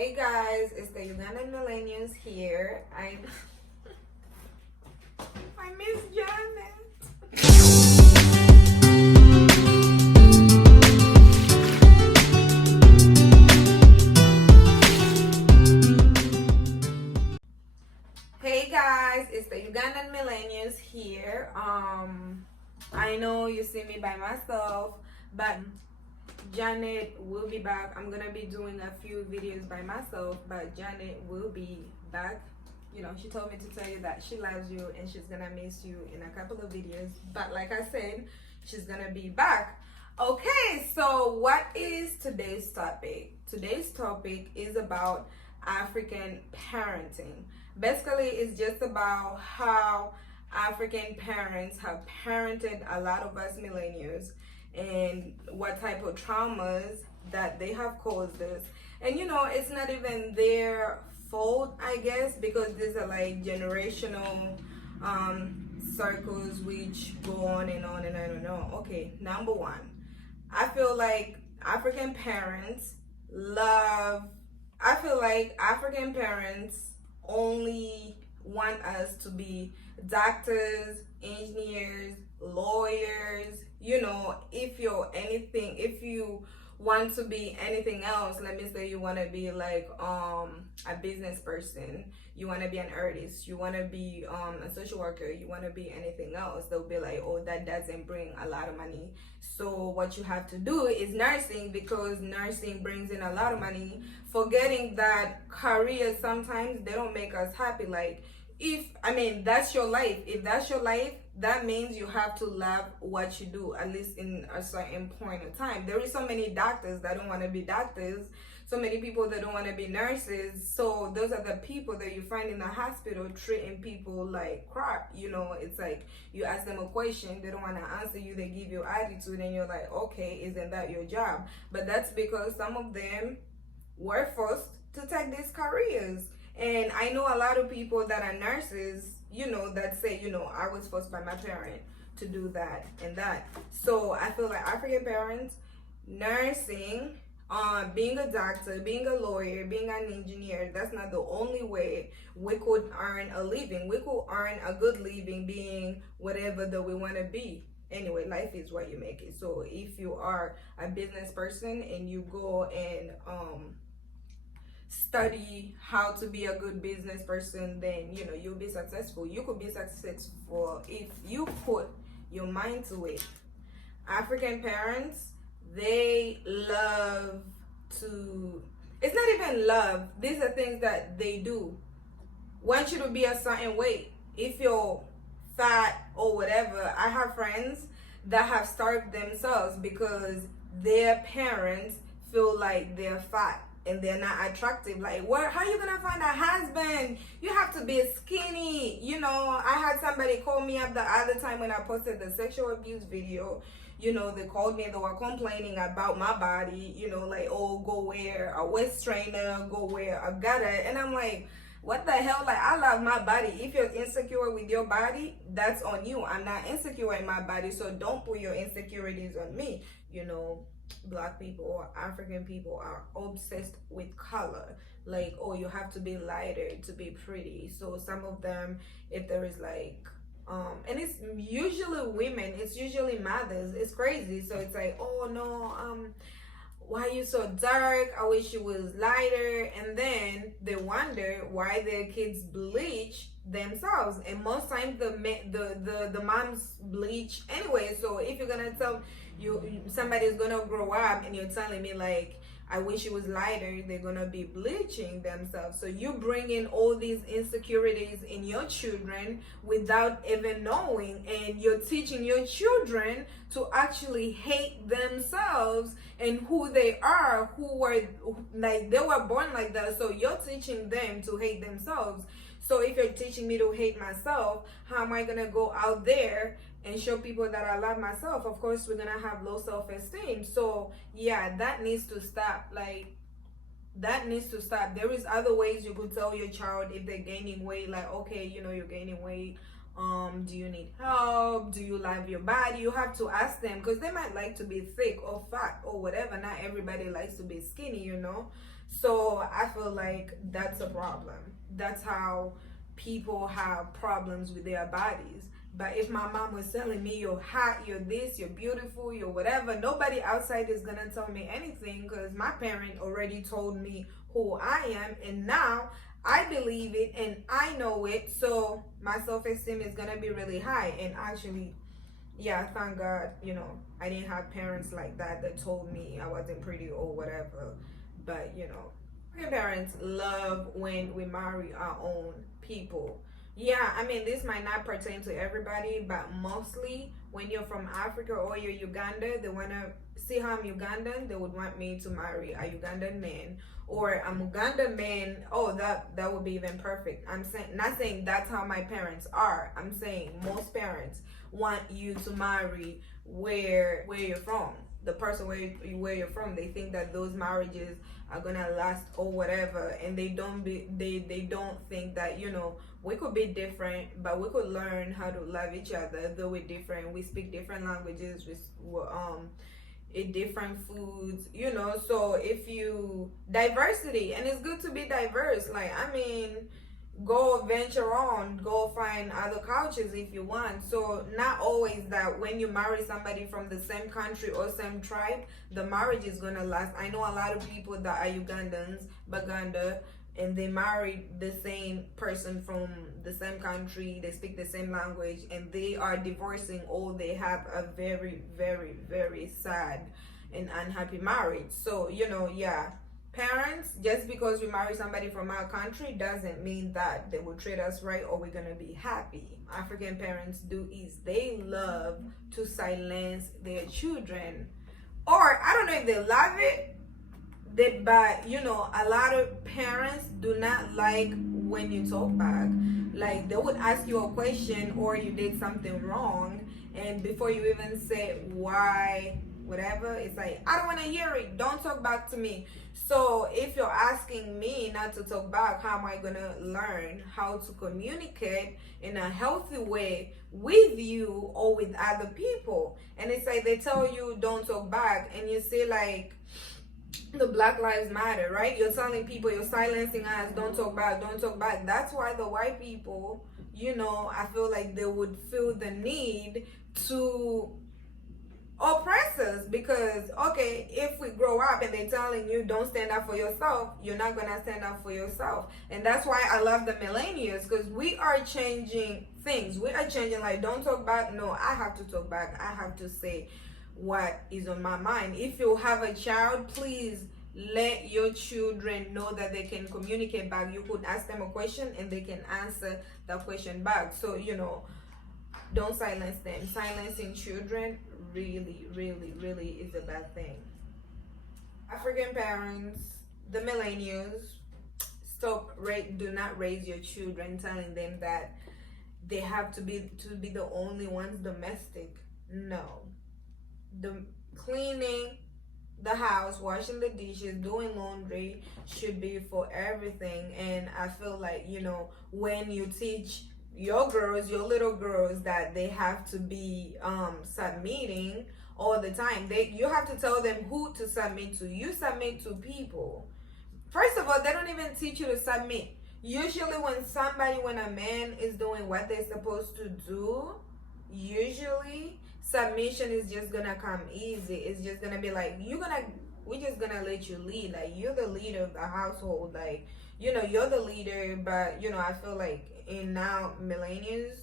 Hey guys, it's the Ugandan Millennials here. I miss Janet. Hey guys, it's the Ugandan Millennials here. I know you see me by myself, but Janet will be back. I'm gonna be doing a few videos by myself, but Janet will be back. You know, she told me to tell you that she loves you and she's gonna miss you in a couple of videos. But like I said, she's gonna be back. Okay, so what is today's topic? Today's topic is about African parenting. Basically, it's just about how African parents have parented a lot of us millennials and what type of traumas that they have caused us. And you know, it's not even their fault, I guess, because these are like generational circles which go on and on and on and on. Okay, number one, I feel like African parents only want us to be doctors, engineers, lawyers. You know, if you want to be anything else, let me say you want to be like a business person, you want to be an artist, you want to be a social worker, you want to be anything else, they'll be like, oh, that doesn't bring a lot of money, so what you have to do is nursing, because nursing brings in a lot of money, forgetting that careers sometimes they don't make us happy. Like, that's your life. If that's your life, that means you have to love what you do, at least in a certain point of time. There is so many doctors that don't want to be doctors, so many people that don't want to be nurses. So those are the people that you find in the hospital treating people like crap. You know, it's like you ask them a question, they don't want to answer you, they give you attitude, and you're like, okay, isn't that your job? But that's because some of them were forced to take these careers. And I know a lot of people that are nurses, you know, that say, you know, I was forced by my parent to do that and that. So I feel like African parents, nursing, being a doctor, being a lawyer, being an engineer, that's not the only way we could earn a living. We could earn a good living being whatever that we want to be. Anyway, life is what you make it. So if you are a business person and you go and study how to be a good business person, then you know you'll be successful. You could be successful if you put your mind to it. African parents, they love to, it's not even love, these are things that they do, want you to be a certain way. If you're fat or whatever, I have friends that have starved themselves because their parents feel like they're fat and they're not attractive. Like, what, how you gonna find a husband? You have to be skinny. You know, I had somebody call me up the other time when I posted the sexual abuse video. You know, they called me and they were complaining about my body, you know, like, oh, go wear a waist trainer, go wear a gutter. And I'm like, what the hell? Like, I love my body. If you're insecure with your body, that's on you. I'm not insecure in my body, so don't put your insecurities on me. You know, Black people or African people are obsessed with color. Like, oh, you have to be lighter to be pretty. So some of them, if there is like and it's usually women, it's usually mothers, it's crazy. So it's like, oh no, why are you so dark? I wish you was lighter. And then they wonder why their kids bleach themselves. And most times the moms bleach anyway. So if you're gonna tell somebody's gonna grow up and you're telling me like, I wish it was lighter, they're gonna be bleaching themselves. So you bring in all these insecurities in your children without even knowing, and you're teaching your children to actually hate themselves and who they are, like they were born like that. So you're teaching them to hate themselves. So if you're teaching me to hate myself, how am I gonna go out there and show people that I love myself? Of course, we're gonna have low self-esteem. So yeah, that needs to stop. Like, that needs to stop. There is other ways you could tell your child if they're gaining weight, like, okay, you know, you're gaining weight, do you need help? Do you love your body? You have to ask them, because they might like to be thick or fat or whatever. Not everybody likes to be skinny, you know. So I feel like that's a problem. That's how people have problems with their bodies. But if my mom was telling me you're hot, you're this, you're beautiful, you're whatever, nobody outside is gonna tell me anything because my parent already told me who I am, and now I believe it and I know it. So my self-esteem is gonna be really high. And actually, yeah, thank God, I didn't have parents like that that told me I wasn't pretty or whatever. But my parents love when we marry our own people. Yeah, I mean, this might not pertain to everybody, but mostly when you're from Africa or you're Uganda, they want to see how I'm Ugandan. They would want me to marry a Ugandan man, or I'm Ugandan man. Oh, that would be even perfect. I'm saying, not saying that's how my parents are. I'm saying most parents want you to marry where you're from, the person where you're from. They think that those marriages are gonna last or whatever, and they don't think that we could be different, but we could learn how to love each other. Though we're different, we speak different languages, we eat different foods, so if you diversity, and it's good to be diverse. Like, I mean, go venture on, go find other cultures if you want. So not always that when you marry somebody from the same country or same tribe, the marriage is gonna last. I know a lot of people that are Ugandans, Baganda, and they married the same person from the same country, they speak the same language, and they are divorcing, or they have a very, very, very sad and unhappy marriage. So yeah, parents, just because we marry somebody from our country doesn't mean that they will treat us right or we're gonna be happy. African parents do is they love to silence their children, or I don't know if they love it, but a lot of parents do not like when you talk back. Like, they would ask you a question or you did something wrong, and before you even say why, whatever, it's like, I don't want to hear it, don't talk back to me. So if you're asking me not to talk back, how am I gonna learn how to communicate in a healthy way with you or with other people? And it's like they tell you don't talk back, and you say like the Black Lives Matter, right? You're telling people, you're silencing us, don't talk back, don't talk back. That's why the white people, I feel like they would feel the need to oppress us, because okay, if we grow up and they're telling you don't stand up for yourself, you're not gonna stand up for yourself. And that's why I love the millennials, because we are changing things. We are changing, like, don't talk back. No, I have to talk back. I have to say what is on my mind. If you have a child, please let your children know that they can communicate back. You could ask them a question and they can answer that question back. So don't silence them. Silencing children really, really, really is a bad thing. African parents, the millennials, do not raise your children telling them that they have to be the only ones domestic. No. The cleaning the house, washing the dishes, doing laundry should be for everything. And I feel like when you teach your girls, your little girls, that they have to be submitting all the time, you have to tell them who to submit to. You submit to people. First of all, they don't even teach you to submit. Usually when a man is doing what they're supposed to do, usually submission is just gonna come easy. It's just gonna be like, we're just gonna let you lead. Like, you're the leader of the household. Like, you're the leader. But I feel like in now millennials,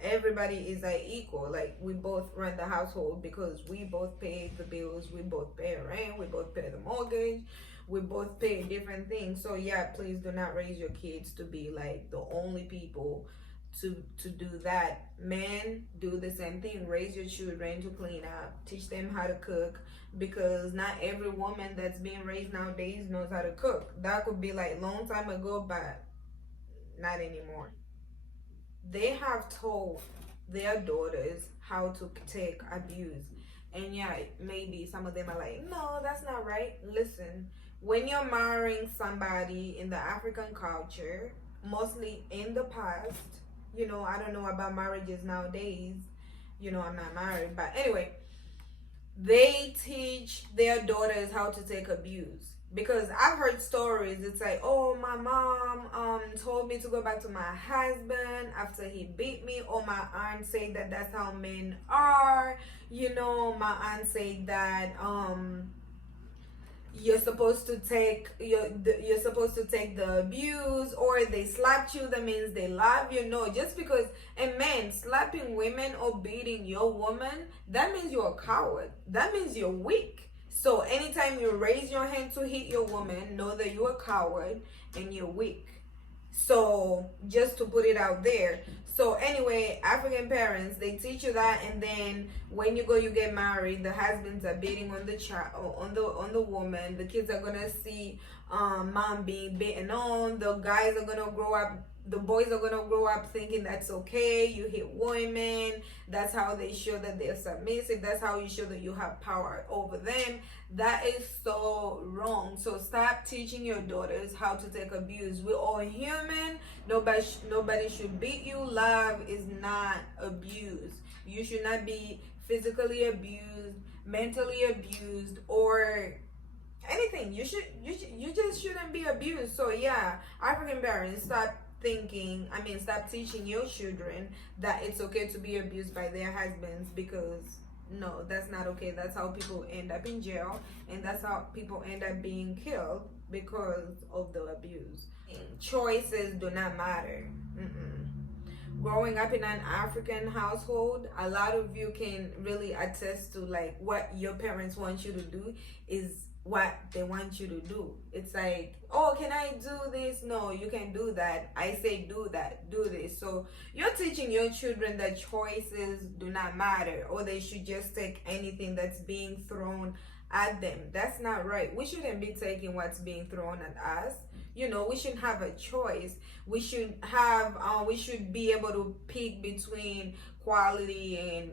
everybody is like equal. Like, we both run the household because we both pay the bills, we both pay rent, we both pay the mortgage, we both pay different things. So yeah, please do not raise your kids to be like the only people to do that. Men, do the same thing. Raise your children to clean up, teach them how to cook, because not every woman that's being raised nowadays knows how to cook. That could be like long time ago, but not anymore. They have told their daughters how to take abuse, and yeah, maybe some of them are like, no, that's not right. Listen, when you're marrying somebody in the African culture, mostly in the past, I don't know about marriages nowadays. I'm not married. But anyway, they teach their daughters how to take abuse. Because I've heard stories. It's like, oh, my mom told me to go back to my husband after he beat me, or my aunt said that that's how men are. My aunt said that you're supposed to take the abuse, or they slapped you, that means they love you. No, just because a man slapping women or beating your woman, that means you're a coward, that means you're weak. So anytime you raise your hand to hit your woman, know that you're a coward and you're weak. So just to put it out there. So anyway, African parents, they teach you that, and then when you get married, the husbands are beating on the child, on the woman. The kids are gonna see mom being beaten on. The guys are gonna grow up. The boys are gonna grow up thinking that's okay. You hit women. That's how they show that they're submissive. That's how you show that you have power over them. That is so wrong. So stop teaching your daughters how to take abuse. We're all human. Nobody should beat you. Love is not abuse. You should not be physically abused, mentally abused, or anything. You just shouldn't be abused. So yeah, African parents, stop teaching your children that it's okay to be abused by their husbands, because no, that's not okay. That's how people end up in jail, and that's how people end up being killed because of the abuse. Choices do not matter. Growing up in an African household, a lot of you can really attest to, like, what your parents want you to do is what they want you to do. It's like, oh, can I do this? No, you can do that. I say do that, do this. So you're teaching your children that choices do not matter, or they should just take anything that's being thrown at them. That's not right. We shouldn't be taking what's being thrown at us. We should have a choice. We should be able to pick between quality and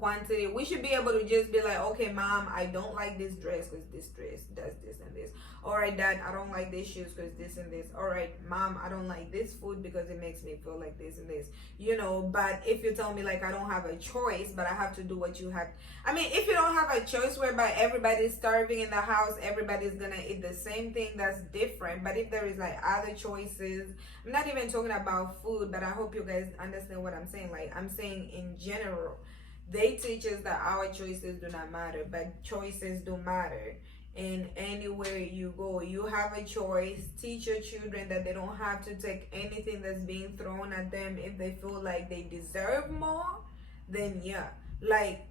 quantity. We should be able to just be like, okay, mom, I don't like this dress because this dress does this and this. All right, dad, I don't like these shoes because this and this. All right, mom, I don't like this food because it makes me feel like this and this. But if you tell me, like, I don't have a choice, but I have to do what you have. I mean, if you don't have a choice whereby everybody's starving in the house, everybody's gonna eat the same thing, that's different. But if there is like other choices, I'm not even talking about food, but I hope you guys understand what I'm saying. Like, I'm saying in general, they teach us that our choices do not matter, but choices do matter. And anywhere you go, you have a choice. Teach your children that they don't have to take anything that's being thrown at them. If they feel like they deserve more, then yeah. Like,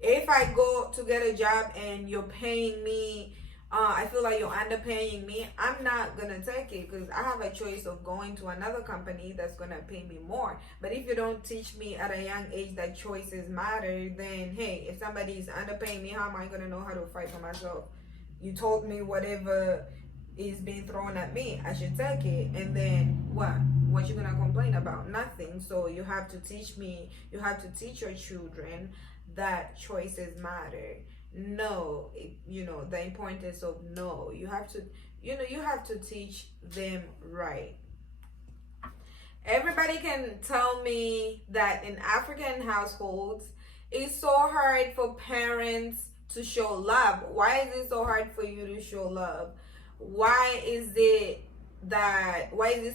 if I go to get a job and you're paying me, I feel like you're underpaying me, I'm not gonna take it, because I have a choice of going to another company that's gonna pay me more. But if you don't teach me at a young age that choices matter, then hey, if somebody is underpaying me, how am I gonna know how to fight for myself? You told me whatever is being thrown at me, I should take it, and then what you gonna complain about? Nothing. So you have to teach your children that choices matter. No, the importance of no. You have to teach them right. Everybody can tell me that in African households, it's so hard for parents to show love. Why is it so hard for you to show love? Why is it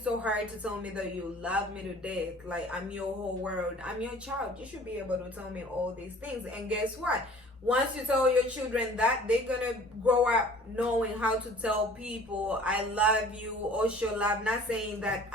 so hard to tell me that you love me to death? Like, I'm your whole world. I'm your child. You should be able to tell me all these things. And guess what? Once you tell your children that, they're gonna grow up knowing how to tell people I love you or show love. Not saying that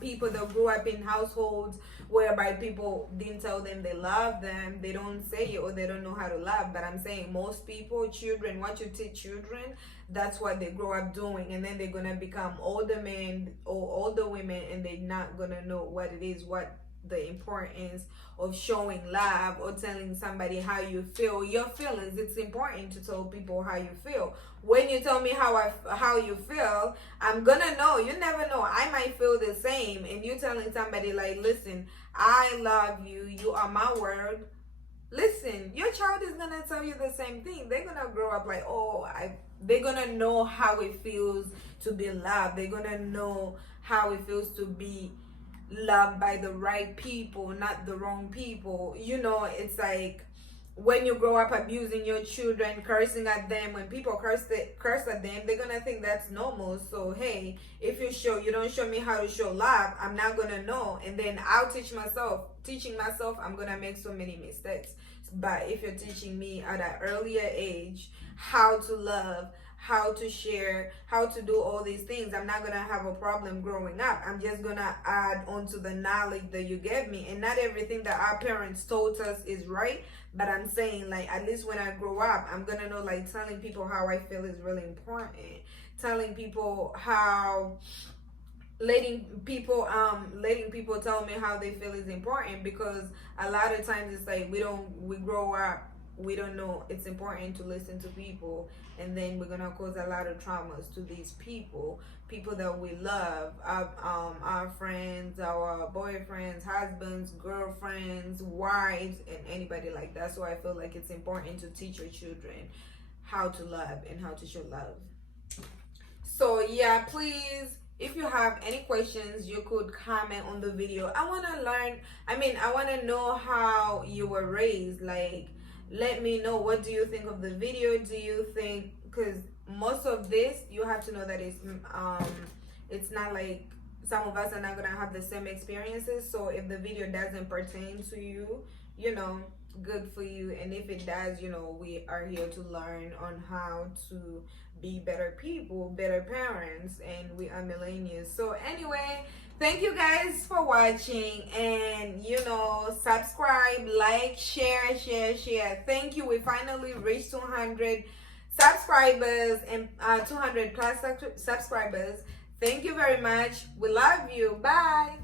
people that grew up in households whereby people didn't tell them they love them, they don't say it, or they don't know how to love. But I'm saying most people, children, what you teach children, that's what they grow up doing. And then they're gonna become older men or older women, and they're not gonna know what it is, what the importance of showing love or telling somebody how you feel. Your feelings, it's important to tell people how you feel. When you tell me how you feel, I'm gonna know. You never know, I might feel the same. And you telling somebody like, listen, I love you, you are my world. Listen, your child is gonna tell you the same thing. They're gonna grow up like, they're gonna know how it feels to be loved. They're gonna know how it feels to be loved by the right people, not the wrong people. It's like, when you grow up abusing your children, cursing at them, when people curse at them, they're gonna think that's normal. So hey, if you don't show me how to show love, I'm not gonna know, and then I'll teaching myself, I'm gonna make so many mistakes. But if you're teaching me at an earlier age how to love, how to share, how to do all these things, I'm not gonna have a problem growing up. I'm just gonna add on to the knowledge that you gave me. And not everything that our parents told us is right, but I'm saying, like, at least when I grow up, I'm gonna know, like, telling people how I feel is really important. Telling people how letting people tell me how they feel is important, because a lot of times it's like we grow up, we don't know it's important to listen to people, and then we're gonna cause a lot of traumas to these people that we love, our friends, our boyfriends, husbands, girlfriends, wives, and anybody like that. So I feel like it's important to teach your children how to love and how to show love. So yeah, please, if you have any questions, you could comment on the video. I want to know how you were raised. Like, let me know, what do you think of the video? Do you think, because most of this, you have to know that it's not like, some of us are not gonna have the same experiences. So if the video doesn't pertain to you, good for you. And if it does, we are here to learn on how to be better people, better parents, and we are millennials. So anyway, thank you guys for watching, and subscribe, like, share. Thank you. We finally reached 200 subscribers, and 200 plus subscribers. Thank you very much. We love you. Bye.